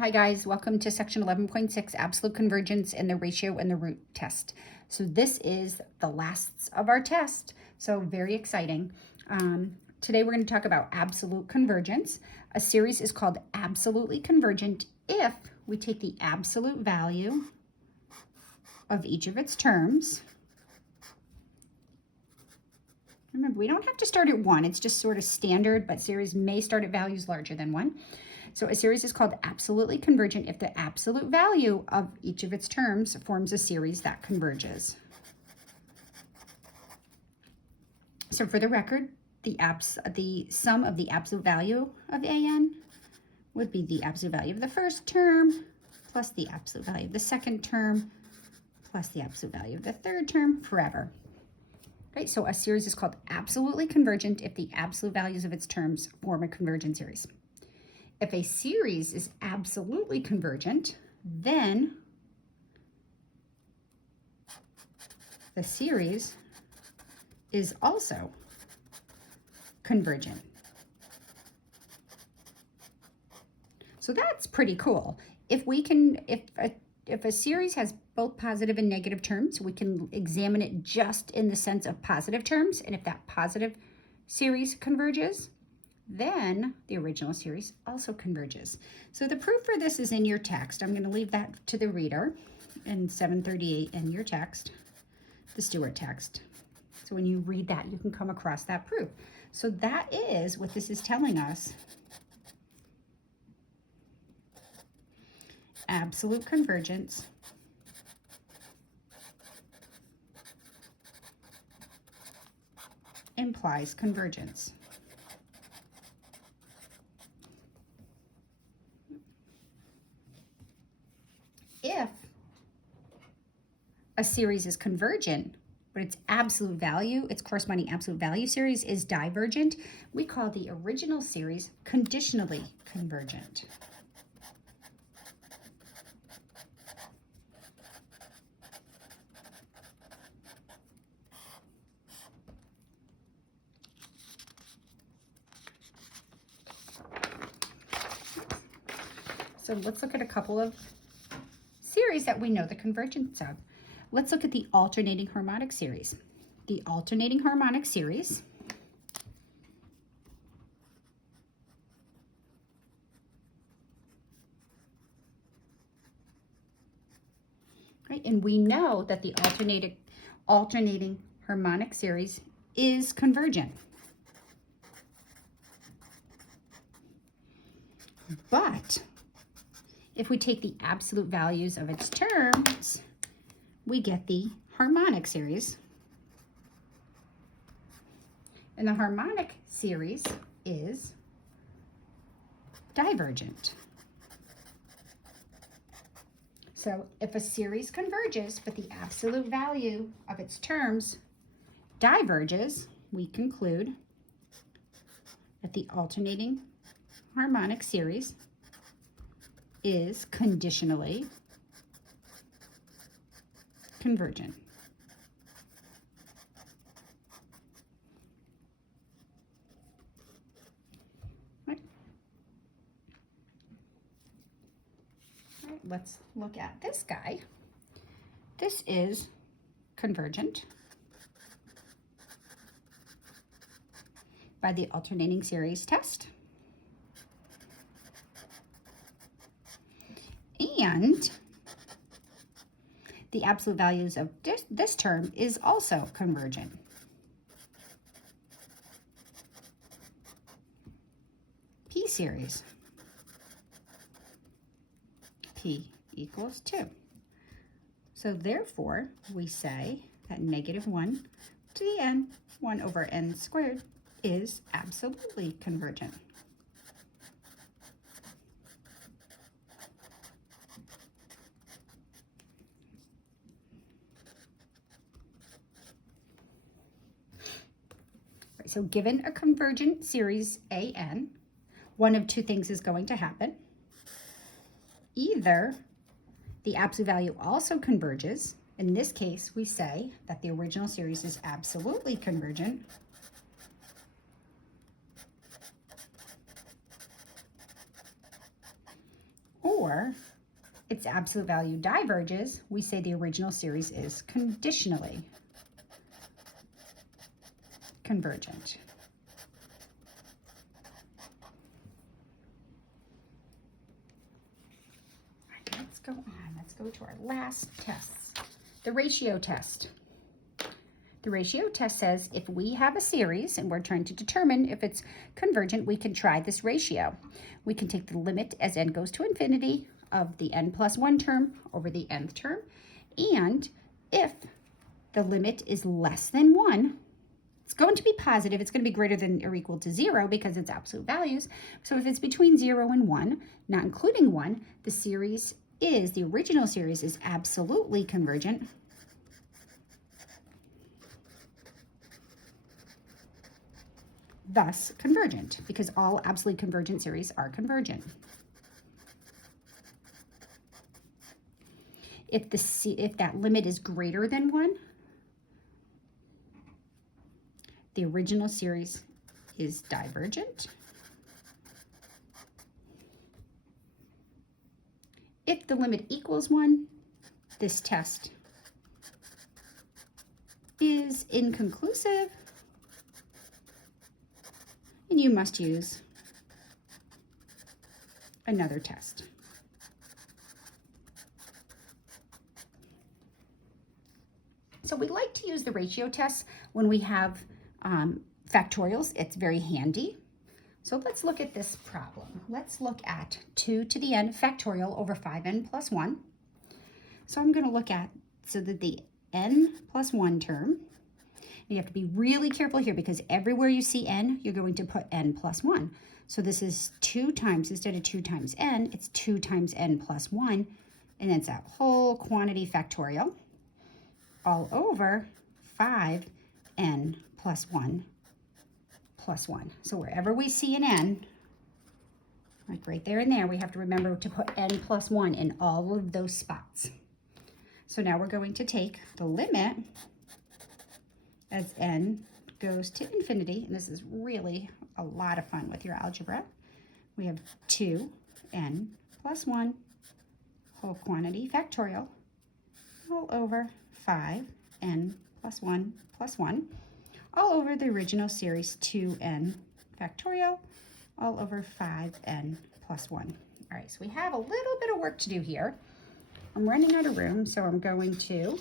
Hi guys, welcome to section 11.6, absolute convergence and the ratio and the root test. So this is the last of our test, so very exciting. Today we're going to talk about absolute convergence. A series is called absolutely convergent if we take the absolute value of each of its terms. Remember, we don't have to start at 1, it's just sort of standard, but series may start at values larger than 1. So a series is called absolutely convergent if the absolute value of each of its terms forms a series that converges. So for the record, the sum of the absolute value of an would be the absolute value of the first term plus the absolute value of the second term plus the absolute value of the third term forever. Right, so a series is called absolutely convergent if the absolute values of its terms form a convergent series. If a series is absolutely convergent, then the series is also convergent. So that's pretty cool. If a series has both positive and negative terms, we can examine it just in the sense of positive terms, and if that positive series converges, then the original series also converges. So the proof for this is in your text. I'm going to leave that to the reader in 738 in your text, the Stewart text. So when you read that, you can come across that proof. So that is what this is telling us. Absolute convergence implies convergence. If a series is convergent, but its absolute value, its corresponding absolute value series is divergent, we call the original series conditionally convergent. So let's look at a couple of series that we know the convergence of. Let's look at the alternating harmonic series. The alternating harmonic series right? And we know that the alternating harmonic series is convergent. But if we take the absolute values of its terms, we get the harmonic series. And the harmonic series is divergent. So if a series converges, but the absolute value of its terms diverges, we conclude that the alternating harmonic series is conditionally convergent. Right. All right, let's look at this guy. This is convergent by the alternating series test. And the absolute values of this term is also convergent. P series. P equals 2. So therefore, we say that -1 to the n, 1 over n squared, is absolutely convergent. So given a convergent series an, one of two things is going to happen. Either the absolute value also converges. In this case, we say that the original series is absolutely convergent. before its absolute value diverges, we say the original series is conditionally convergent. All right, let's go on. Let's go to our last test, the ratio test. The ratio test says if we have a series and we're trying to determine if it's convergent, we can try this ratio. We can take the limit as n goes to infinity of the n plus 1 term over the nth term. And if the limit is less than 1, it's going to be positive. It's going to be greater than or equal to 0 because it's absolute values. So if it's between 0 and 1, not including 1, the original series is absolutely convergent. Thus convergent, because all absolutely convergent series are convergent. If that limit is greater than 1, the original series is divergent. If the limit equals 1, this test is inconclusive, and you must use another test. So we like to use the ratio test when we have factorials. It's very handy. So let's look at this problem. Let's look at 2 to the n factorial over 5n plus 1. So I'm going to look at, so that the n plus 1 term, you have to be really careful here because everywhere you see n, you're going to put n plus 1. So this is 2 times, instead of 2 times n, it's 2 times n plus 1, and that's that whole quantity factorial all over 5n plus 1 plus 1. So wherever we see an n, like right there and there, we have to remember to put n plus 1 in all of those spots. So now we're going to take the limit as n goes to infinity, and this is really a lot of fun with your algebra. We have 2n plus 1 whole quantity factorial all over 5n plus 1 plus 1 all over the original series 2n factorial all over 5n plus 1. All right, so we have a little bit of work to do here. I'm running out of room, so I'm going to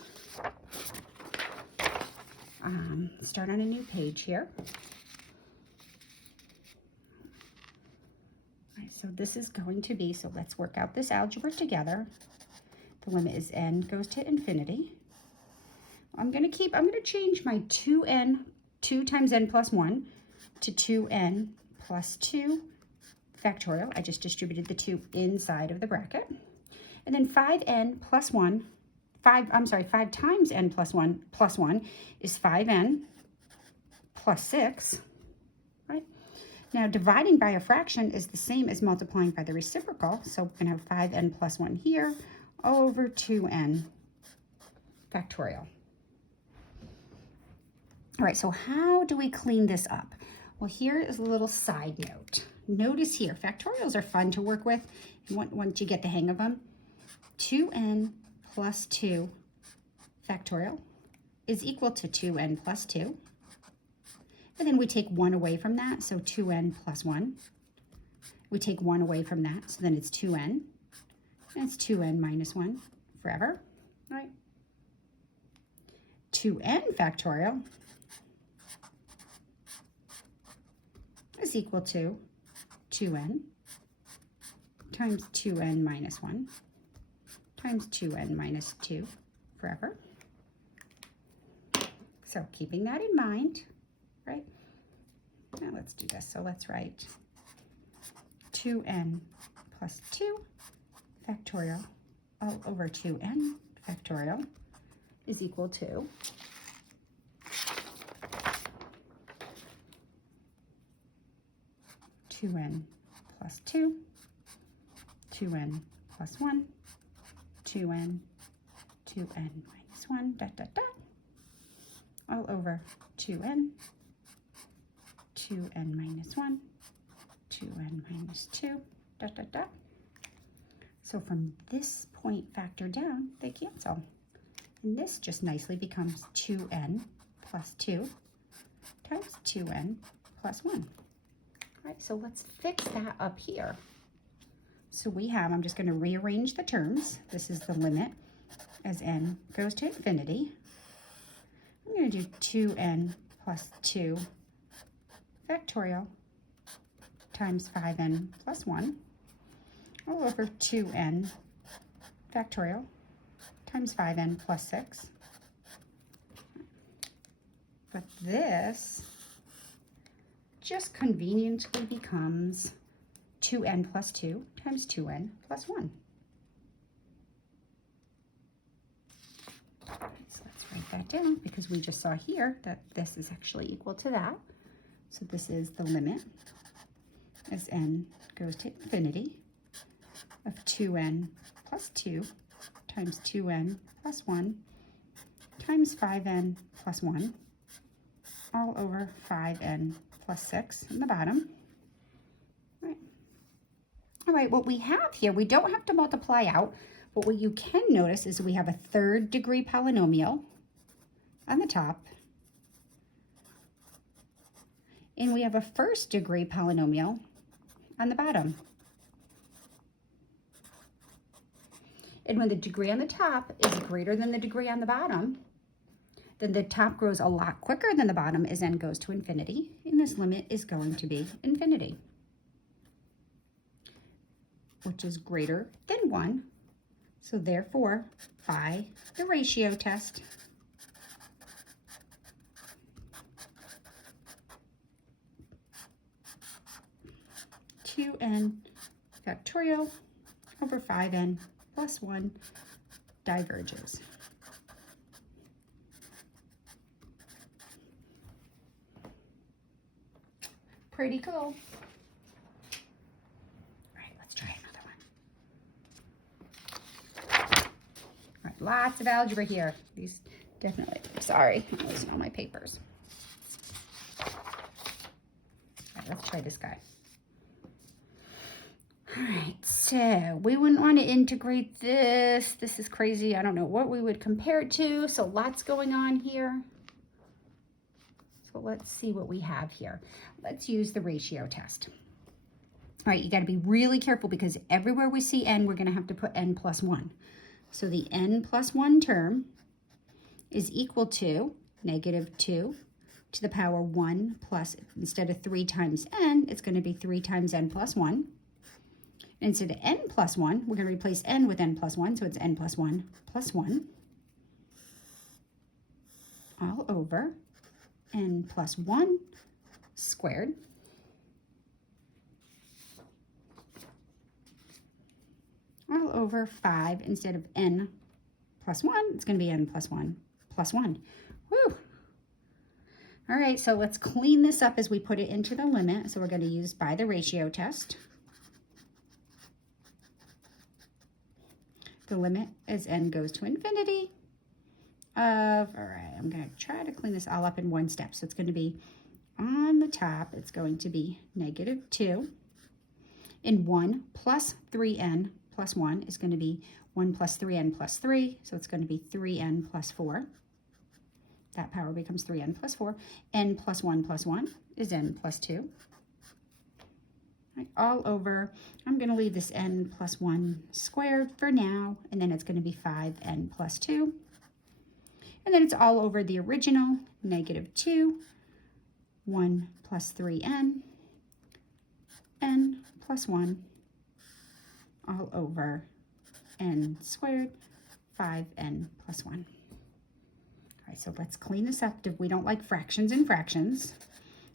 start on a new page here. All right, so this is going to be, so let's work out this algebra together. The limit is n goes to infinity. I'm going to change my 2 times n plus 1 to 2n plus 2 factorial. I just distributed the 2 inside of the bracket. And then 5n plus 1, 5 times n plus 1 is 5n plus 6, right? Now dividing by a fraction is the same as multiplying by the reciprocal, so we're going to have 5n plus 1 here over 2n factorial. All right, so how do we clean this up? Well, here is a little side note. Notice here, factorials are fun to work with once you get the hang of them. 2n plus 2 factorial is equal to 2n plus 2. And then we take 1 away from that, so 2n plus 1. We take 1 away from that, so then it's 2n. And it's 2n minus 1 forever, right? 2n factorial is equal to 2n times 2n minus 1 times 2n minus 2 forever. So keeping that in mind, right? Now let's do this. So let's write 2n plus 2 factorial all over 2n factorial is equal to 2n plus 2, 2n plus 1, 2n, 2n minus 1, dot, dot, dot, all over 2n, 2n minus 1, 2n minus 2, dot, dot, dot. So from this point factor down, they cancel. And this just nicely becomes 2n plus 2 times 2n plus 1. All right, so let's fix that up here. So we have, I'm just going to rearrange the terms. This is the limit as n goes to infinity. I'm going to do 2n plus 2 factorial times 5n plus 1 all over 2n factorial times 5n plus 6. But this just conveniently becomes 2n plus 2 times 2n plus 1. So let's write that down because we just saw here that this is actually equal to that. So this is the limit as n goes to infinity of 2n plus 2 times 2n plus 1 times 5n plus 1 all over 5n plus 6 in the bottom. All right, what we have here, we don't have to multiply out, but what you can notice is we have a third degree polynomial on the top, and we have a first degree polynomial on the bottom. And when the degree on the top is greater than the degree on the bottom, then the top grows a lot quicker than the bottom as n goes to infinity, and this limit is going to be infinity, which is greater than 1. So therefore, by the ratio test, n factorial over 5n plus 1 diverges. Pretty cool. All right, let's try another one. All right, lots of algebra here. These definitely, sorry, I'm losing all my papers. All right, let's try this guy. All right, so we wouldn't want to integrate this. This is crazy. I don't know what we would compare it to. So lots going on here. So let's see what we have here. Let's use the ratio test. All right, you got to be really careful because everywhere we see n, we're going to have to put n plus 1. So the n plus 1 term is equal to negative 2 to the power 1 plus, instead of 3 times n, it's going to be 3 times n plus 1. And instead of n plus 1, we're going to replace n with n plus 1, so it's n plus 1 all over n plus 1 squared all over 5. Instead of n plus 1, it's going to be n plus 1 plus 1. Woo! All right, so let's clean this up as we put it into the limit. So we're going to use by the ratio test. The limit as n goes to infinity of, all right, I'm going to try to clean this all up in one step. So it's going to be on the top, it's going to be negative 2. And 1 plus 3n plus 1 is going to be 1 plus 3n plus 3. So it's going to be 3n plus 4. That power becomes 3n plus 4. N plus 1 is n plus 2. All over, I'm going to leave this n plus 1 squared for now, and then it's going to be 5n plus 2. And then it's all over the original, negative 2, 1 plus 3n, n plus 1, all over n squared, 5n plus 1. All right, so let's clean this up. We don't like fractions and fractions.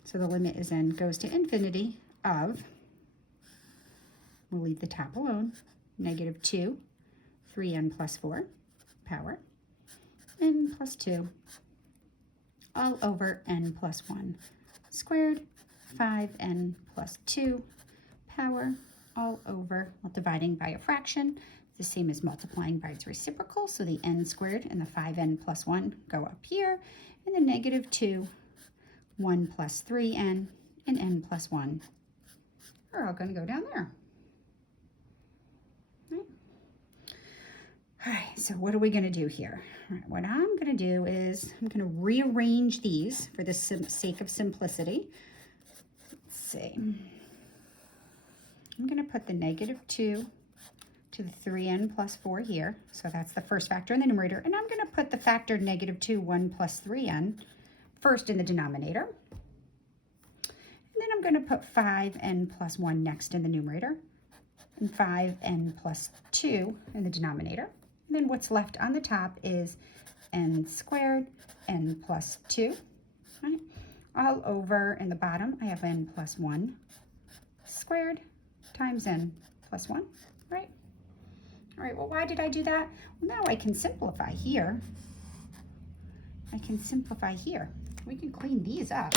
So the limit is n goes to infinity of, we'll leave the top alone, negative 2, 3n plus 4 power, n plus 2, all over n plus 1 squared, 5n plus 2 power, all over, well, dividing by a fraction, the same as multiplying by its reciprocal. So the n squared and the 5n plus 1 go up here, and the negative 2, 1 plus 3n, and n plus 1 are all going to go down there. so what are we going to do here? All right, what I'm going to do is I'm going to rearrange these for the sake of simplicity. Let's see. I'm going to put the -2 to the 3n plus 4 here. So that's the first factor in the numerator. And I'm going to put the factor -2, 1 plus 3n first in the denominator. And then I'm going to put 5n plus 1 next in the numerator. And 5n plus 2 in the denominator. And then what's left on the top is n squared, n plus 2, right? All over in the bottom, I have n plus 1 squared times n plus 1, right? All right, well, why did I do that? Well, now I can simplify here. I can simplify here. We can clean these up,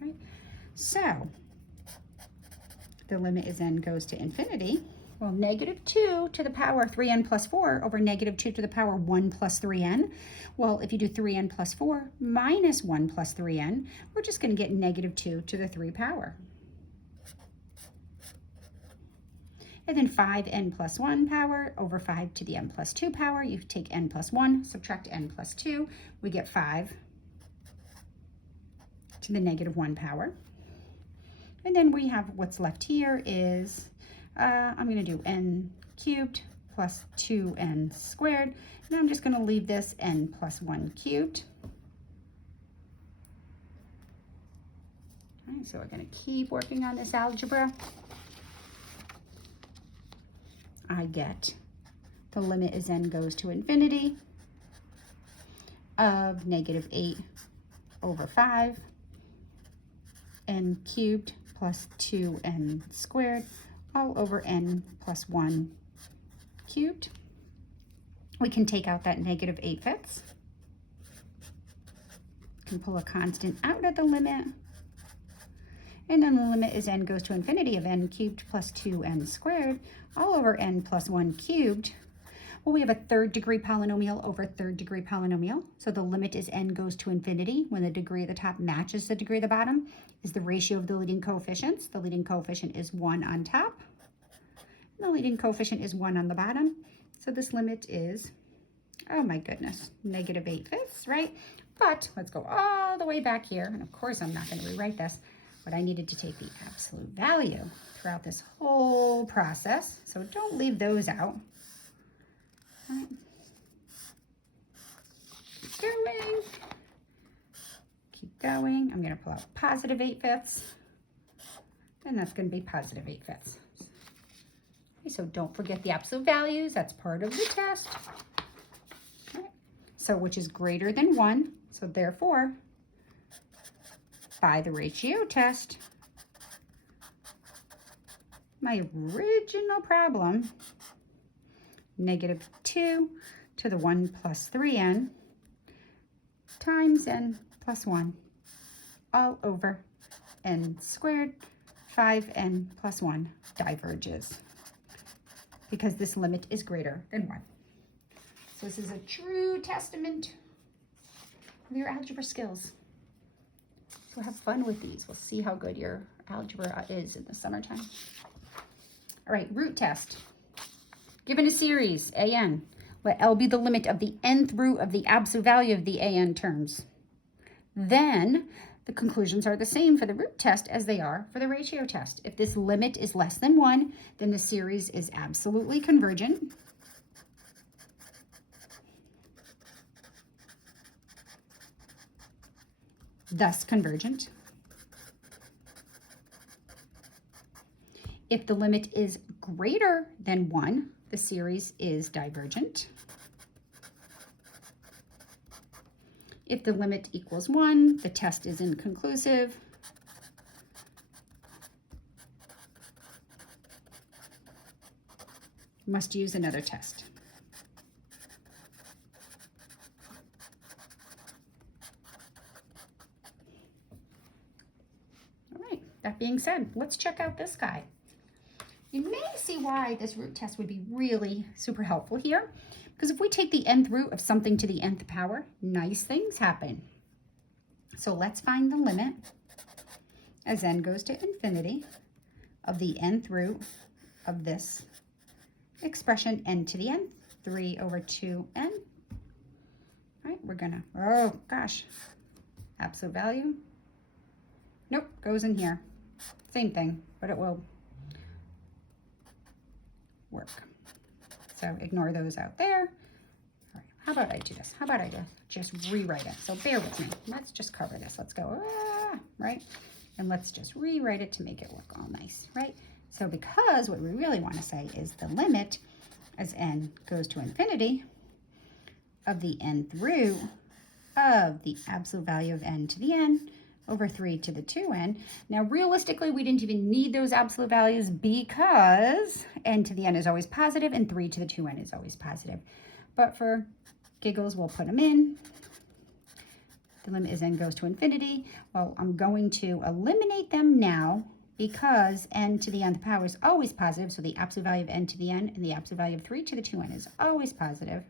right? So the limit is n goes to infinity. Well, -2 to the power 3n plus 4 over -2 to the power 1 plus 3n. Well, if you do 3n plus 4 minus 1 plus 3n, we're just going to get -2 to the 3 power. And then 5n plus 1 power over 5 to the n plus 2 power. You take n plus 1, subtract n plus 2. We get 5 to the -1 power. And then we have what's left here is, I'm going to do n cubed plus 2n squared. And I'm just going to leave this n plus 1 cubed. All right, so we're going to keep working on this algebra. I get the limit as n goes to infinity of -8 over 5 n cubed plus 2n squared all over n plus 1 cubed. We can take out that -8/5. Can pull a constant out of the limit. And then the limit is n goes to infinity of n cubed plus 2n squared all over n plus 1 cubed. Well, we have a third degree polynomial over third degree polynomial. So the limit is n goes to infinity when the degree at the top matches the degree at the bottom is the ratio of the leading coefficients. The leading coefficient is 1 on top. And the leading coefficient is 1 on the bottom. So this limit is, oh my goodness, -8/5, right? But let's go all the way back here. And of course, I'm not going to rewrite this. But I needed to take the absolute value throughout this whole process. So don't leave those out. All right. Keep going. Keep going. I'm going to pull out +8/5. And that's going to be +8/5. Okay, so don't forget the absolute values. That's part of the test. All right. So which is greater than 1. So therefore, by the ratio test, my original problem, -2 to the 1 plus 3n times n plus 1 all over n squared 5n plus 1 diverges because this limit is greater than 1. So this is a true testament of your algebra skills. So have fun with these. We'll see how good your algebra is in the summertime. All right, root test. Given a series, an, let L be the limit of the nth root of the absolute value of the an terms. Then the conclusions are the same for the root test as they are for the ratio test. If this limit is less than 1, then the series is absolutely convergent. Thus convergent. If the limit is greater than 1, the series is divergent. If the limit equals 1, the test is inconclusive. Must use another test. That being said, let's check out this guy. You may see why this root test would be really super helpful here, because if we take the nth root of something to the nth power, nice things happen. So let's find the limit as n goes to infinity of the nth root of this expression n to the n, 3 over 2n. All right, we're gonna, oh gosh, absolute value. Nope, goes in here. Same thing, but it will work. So ignore those out there. All right, how about I do this? How about I just rewrite it? So bear with me. Let's just cover this. Let's go, right? And let's just rewrite it to make it look all nice, right? So because what we really want to say is the limit as n goes to infinity of the nth root of the absolute value of n to the n over 3 to the 2n. Now, realistically, we didn't even need those absolute values because n to the n is always positive and 3 to the 2n is always positive. But for giggles, we'll put them in. The limit as n goes to infinity. Well, I'm going to eliminate them now because n to the nth power is always positive. So the absolute value of n to the n and the absolute value of 3 to the 2n is always positive.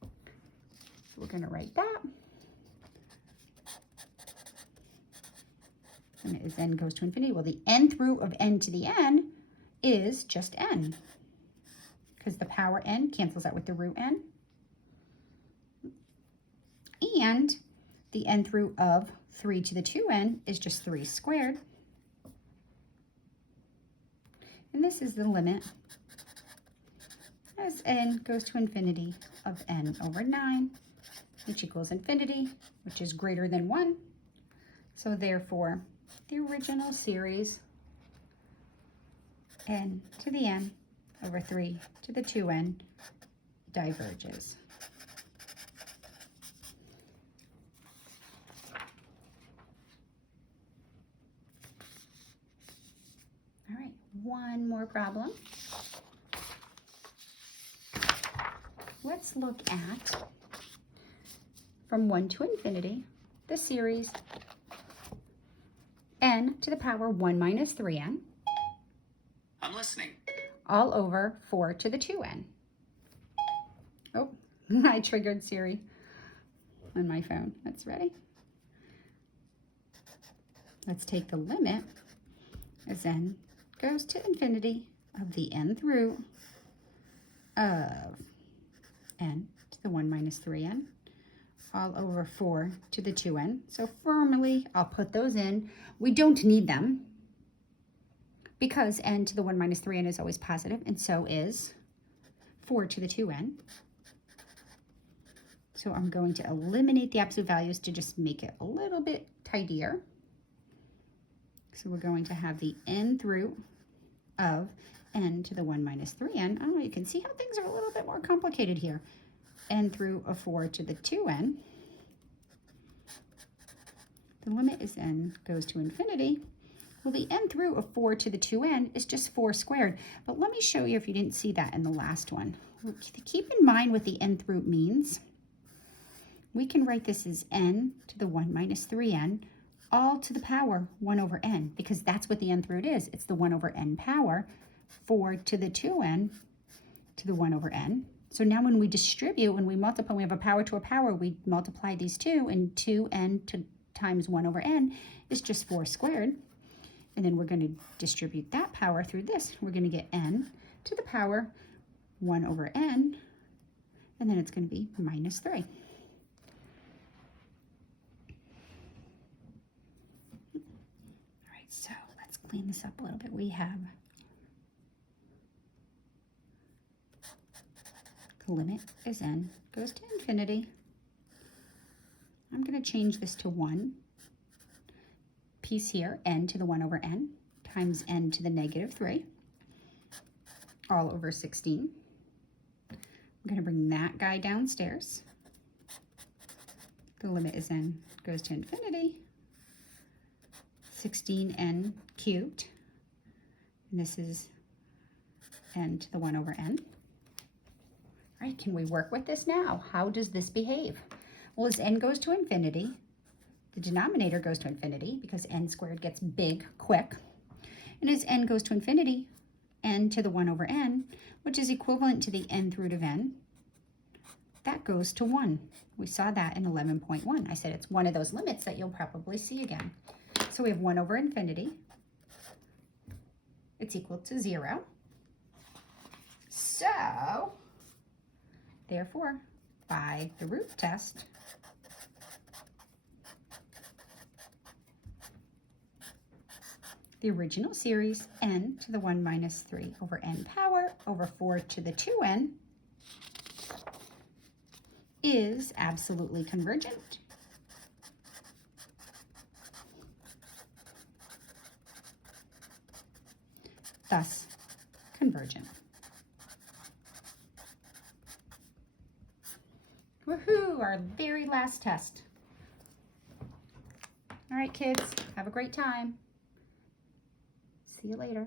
So we're going to write that. Limit as n goes to infinity. Well, the nth root of n to the n is just n because the power n cancels out with the root n. And the nth root of 3 to the 2n is just 3 squared. And this is the limit as n goes to infinity of n over 9, which equals infinity, which is greater than 1. So therefore, the original series, n to the n over 3 to the 2n, diverges. All right, one more problem. Let's look at, from 1 to infinity, the series n to the power 1 minus 3n. I'm listening. All over 4 to the 2n. Oh, I triggered Siri on my phone. That's ready. Let's take the limit as n goes to infinity of the nth root of n to the 1 minus 3n all over 4 to the 2n. So formally, I'll put those in. We don't need them because n to the 1 minus 3n is always positive, and so is 4 to the 2n. So I'm going to eliminate the absolute values to just make it a little bit tidier. So we're going to have the nth root of n to the 1 minus 3n. Oh, you can see how things are a little bit more complicated here. Nth root of 4 to the 2n. The limit as n goes to infinity. Well, the nth root of 4 to the 2n is just 4 squared. But let me show you if you didn't see that in the last one. Keep in mind what the nth root means. We can write this as n to the 1 minus 3n all to the power 1 over n, because that's what the nth root is. It's the 1 over n power, 4 to the 2n to the 1 over n. So now when we distribute, when we multiply, we have a power to a power, we multiply these two, and 2n times 1 over n is just 4 squared. And then we're going to distribute that power through this. We're going to get n to the power 1 over n, and then it's going to be minus 3. All right, so let's clean this up a little bit. We have the limit as n goes to infinity. I'm going to change this to 1. Piece here, n to the 1 over n times n to the negative 3, all over 16. I'm going to bring that guy downstairs. The limit as n goes to infinity. 16n cubed. And this is n to the 1 over n. All right, can we work with this now? How does this behave? Well, as n goes to infinity, the denominator goes to infinity because n squared gets big quick. And as n goes to infinity, n to the 1 over n, which is equivalent to the nth root of n, that goes to 1. We saw that in 11.1. I said it's one of those limits that you'll probably see again. So we have 1 over infinity. It's equal to 0. So, therefore, by the root test, the original series, n to the 1 minus 3 over n power over 4 to the 2n, is absolutely convergent. Thus, convergent. Woohoo, our very last test. All right, kids, have a great time. See you later.